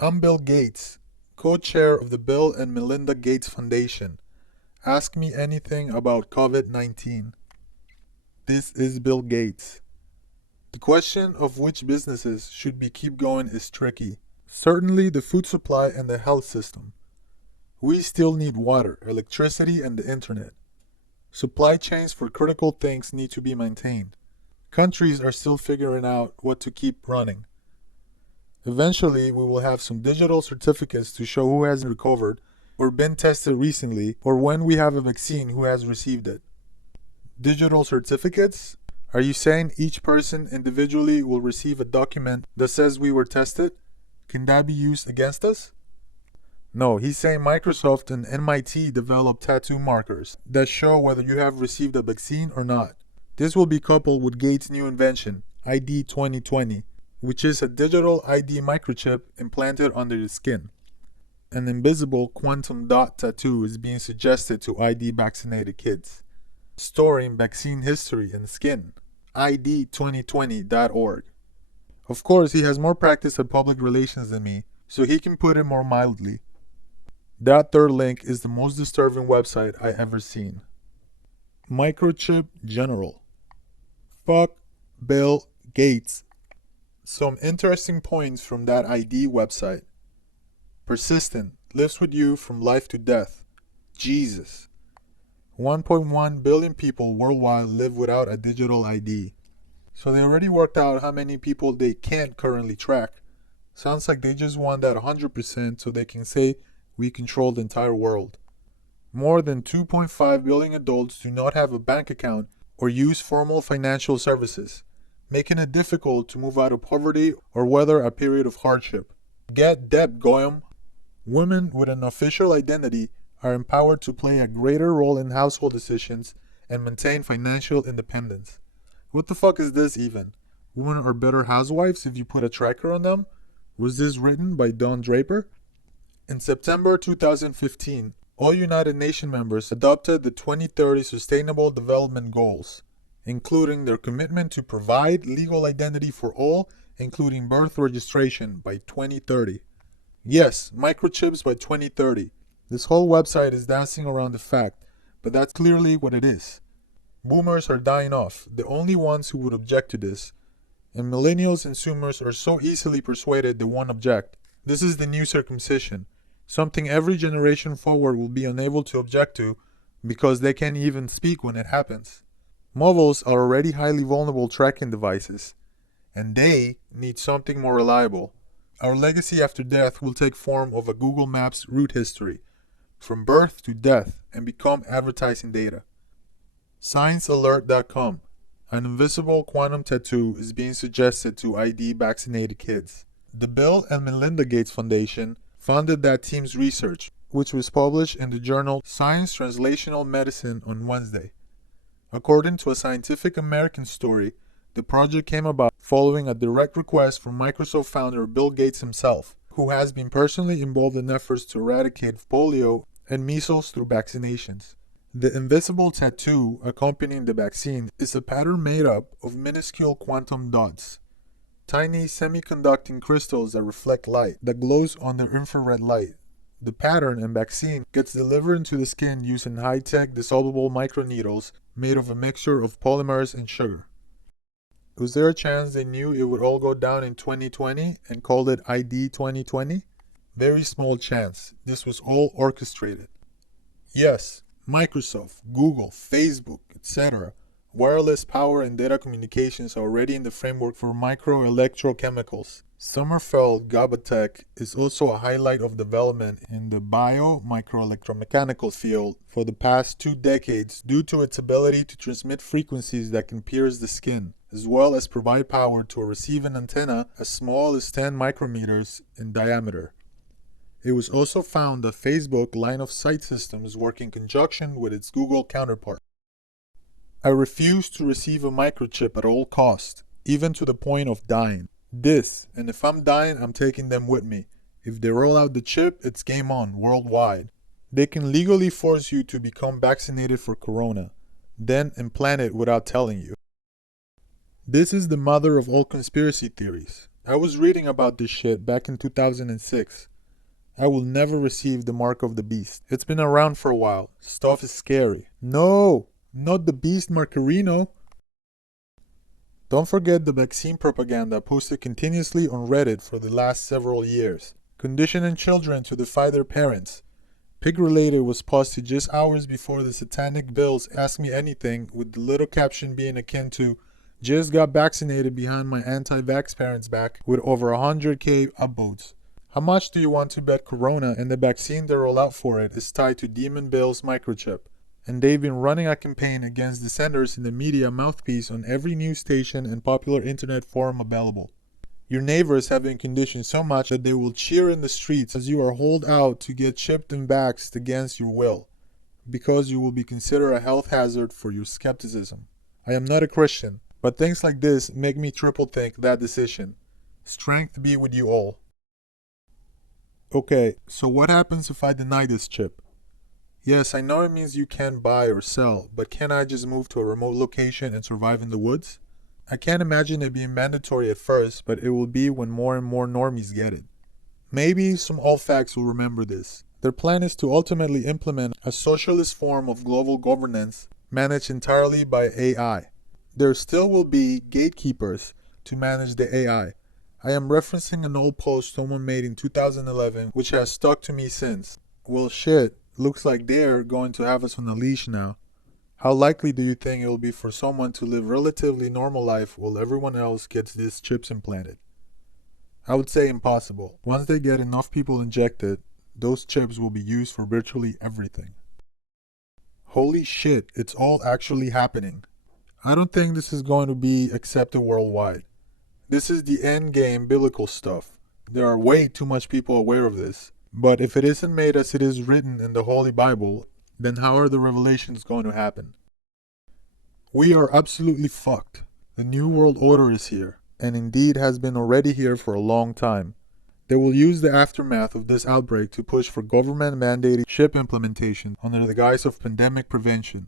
I'm Bill Gates, co-chair of the Bill and Melinda Gates Foundation. Ask me anything about COVID-19. This is Bill Gates. The question of which businesses should be keep going is tricky. Certainly the food supply and the health system. We still need water, electricity, and the internet. Supply chains for critical things need to be maintained. Countries are still figuring out what to keep running. Eventually, we will have some digital certificates to show who has recovered or been tested recently, or when we have a vaccine who has received it. Digital certificates? Are you saying each person individually will receive a document that says we were tested? Can that be used against us? No, he's saying Microsoft and MIT developed tattoo markers that show whether you have received a vaccine or not. This will be coupled with Gates' new invention, ID 2020, which is a digital ID microchip implanted under the skin. An invisible quantum dot tattoo is being suggested to ID vaccinated kids, storing vaccine history in skin. ID2020.org. Of course, he has more practice at public relations than me, so he can put it more mildly. That third link is the most disturbing website I ever seen. Microchip General. Fuck Bill Gates. Some interesting points from that ID website. Persistent, lives with you from life to death. Jesus. 1.1 billion people worldwide live without a digital ID. So they already worked out how many people they can't currently track. Sounds like they just want that 100% so they can say we control the entire world. More than 2.5 billion adults do not have a bank account or use formal financial services, making it difficult to move out of poverty or weather a period of hardship. Get Deb Goyam. Women with an official identity are empowered to play a greater role in household decisions and maintain financial independence. What the fuck is this even? Women are better housewives if you put a tracker on them? Was this written by Don Draper? In September 2015, all United Nations members adopted the 2030 Sustainable Development Goals, including their commitment to provide legal identity for all, including birth registration, by 2030. Yes, microchips by 2030. This whole website is dancing around the fact, but that's clearly what it is. Boomers are dying off, the only ones who would object to this. And millennials and zoomers are so easily persuaded they won't object. This is the new circumcision, something every generation forward will be unable to object to because they can't even speak when it happens. Mobiles are already highly vulnerable tracking devices, and they need something more reliable. Our legacy after death will take form of a Google Maps route history, from birth to death, and become advertising data. ScienceAlert.com. An invisible quantum tattoo is being suggested to ID vaccinated kids. The Bill and Melinda Gates Foundation funded that team's research, which was published in the journal Science Translational Medicine on Wednesday. According to a Scientific American story, the project came about following a direct request from Microsoft founder Bill Gates himself, who has been personally involved in efforts to eradicate polio and measles through vaccinations. The invisible tattoo accompanying the vaccine is a pattern made up of minuscule quantum dots, tiny semiconducting crystals that reflect light that glows under infrared light. The pattern and vaccine gets delivered into the skin using high-tech dissolvable microneedles made of a mixture of polymers and sugar. Was there a chance they knew it would all go down in 2020 and called it ID 2020? Very small chance. This was all orchestrated. Yes, Microsoft, Google, Facebook, etc. Wireless power and data communications are already in the framework for microelectrochemicals. Sommerfeld Gabatech is also a highlight of development in the bio-microelectromechanical field for the past 2 decades due to its ability to transmit frequencies that can pierce the skin, as well as provide power to a receiving antenna as small as 10 micrometers in diameter. It was also found that Facebook line-of-sight systems work in conjunction with its Google counterpart. I refuse to receive a microchip at all costs, even to the point of dying. And if I'm dying, I'm taking them with me. If they roll out the chip, it's game on, worldwide. They can legally force you to become vaccinated for corona, then implant it without telling you. This is the mother of all conspiracy theories. I was reading about this shit back in 2006. I will never receive the mark of the beast. It's been around for a while. Stuff is scary. No, not the beast Marcarino. Don't forget the vaccine propaganda posted continuously on Reddit for the last several years, conditioning children to defy their parents. Pig Related was posted just hours before the satanic bills Ask Me Anything, with the little caption being akin to, just got vaccinated behind my anti-vax parents' back, with over 100k upvotes. How much do you want to bet Corona and the vaccine they roll out for it is tied to Demon Bill's microchip? And they've been running a campaign against the senders in the media mouthpiece on every news station and popular internet forum available. Your neighbors have been conditioned so much that they will cheer in the streets as you are holed out to get chipped and vaxxed against your will, because you will be considered a health hazard for your skepticism. I am not a Christian, but things like this make me triple think that decision. Strength be with you all. Okay, so what happens if I deny this chip? Yes, I know it means you can't buy or sell, but can't I just move to a remote location and survive in the woods? I can't imagine it being mandatory at first, but it will be when more and more normies get it. Maybe some old facts will remember this. Their plan is to ultimately implement a socialist form of global governance managed entirely by AI. There still will be gatekeepers to manage the AI. I am referencing an old post someone made in 2011 which has stuck to me since. Well shit, looks like they're going to have us on a leash now. How likely do you think it will be for someone to live relatively normal life while everyone else gets these chips implanted? I would say impossible. Once they get enough people injected, those chips will be used for virtually everything. Holy shit, it's all actually happening. I don't think this is going to be accepted worldwide. This is the end game biblical stuff. There are way too much people aware of this. But if it isn't made as it is written in the Holy Bible, then how are the revelations going to happen? We are absolutely fucked. The New World Order is here, and indeed has been already here for a long time. They will use the aftermath of this outbreak to push for government-mandated chip implementation under the guise of pandemic prevention.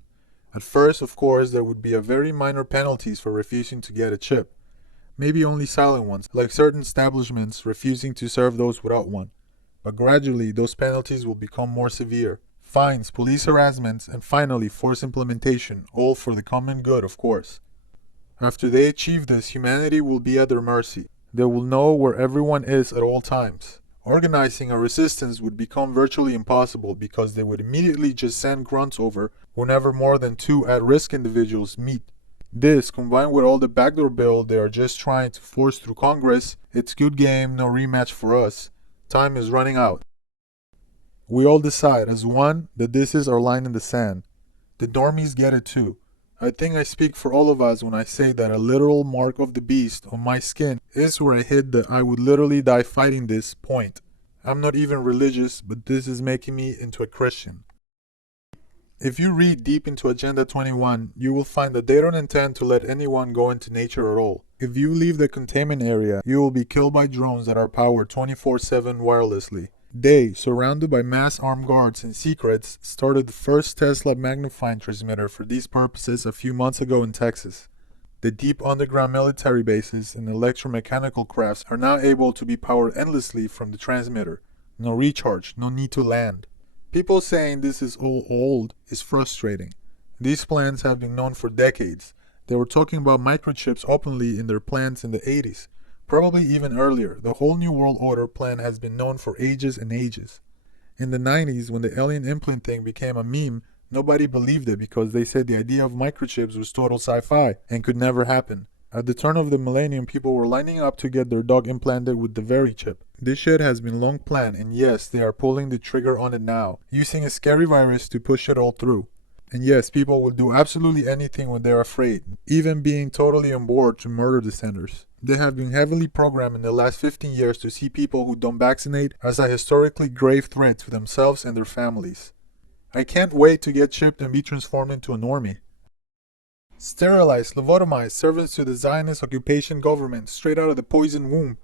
At first, of course, there would be a very minor penalties for refusing to get a chip. Maybe only silent ones, like certain establishments refusing to serve those without one. But gradually, those penalties will become more severe. Fines, police harassments, and finally forced implementation, all for the common good, of course. After they achieve this, humanity will be at their mercy. They will know where everyone is at all times. Organizing a resistance would become virtually impossible because they would immediately just send grunts over whenever more than 2 at-risk individuals meet. This, combined with all the backdoor bill they are just trying to force through Congress, it's good game, no rematch for us. Time is running out. We all decide as one that this is our line in the sand. The normies get it too. I think I speak for all of us when I say that a literal mark of the beast on my skin is where I hit the I would literally die fighting this point. I'm not even religious, but this is making me into a Christian. If you read deep into Agenda 21, you will find that they don't intend to let anyone go into nature at all. If you leave the containment area, you will be killed by drones that are powered 24/7 wirelessly. They, surrounded by mass armed guards and secrets, started the first Tesla magnifying transmitter for these purposes a few months ago in Texas. The deep underground military bases and electromechanical crafts are now able to be powered endlessly from the transmitter. No recharge, no need to land. People saying this is all old is frustrating. These plans have been known for decades. They were talking about microchips openly in their plans in the 80s. Probably even earlier. The whole New World Order plan has been known for ages and ages. In the 90s, when the alien implant thing became a meme, nobody believed it because they said the idea of microchips was total sci-fi and could never happen. At the turn of the millennium, people were lining up to get their dog implanted with the very chip. This shit has been long planned, and yes, they are pulling the trigger on it now, using a scary virus to push it all through. And yes, people will do absolutely anything when they're afraid, even being totally on board to murder the senders. They have been heavily programmed in the last 15 years to see people who don't vaccinate as a historically grave threat to themselves and their families. I can't wait to get chipped and be transformed into a normie. Sterilized, lobotomized, servants to the Zionist occupation government, straight out of the poison womb.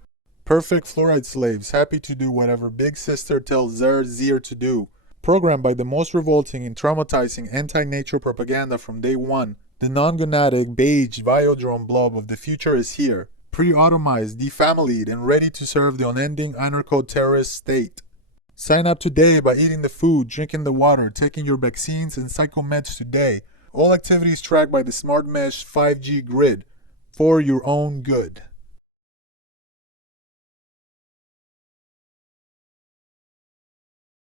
Perfect fluoride slaves, happy to do whatever Big Sister tells their Zir to do. Programmed by the most revolting and traumatizing anti-nature propaganda from day one. The non-gonadic, beige, biodrome blob of the future is here. pre-automized, defamilied, and ready to serve the unending anarcho-terrorist state. Sign up today by eating the food, drinking the water, taking your vaccines and psychomeds today. All activities tracked by the Smart Mesh 5G grid for your own good.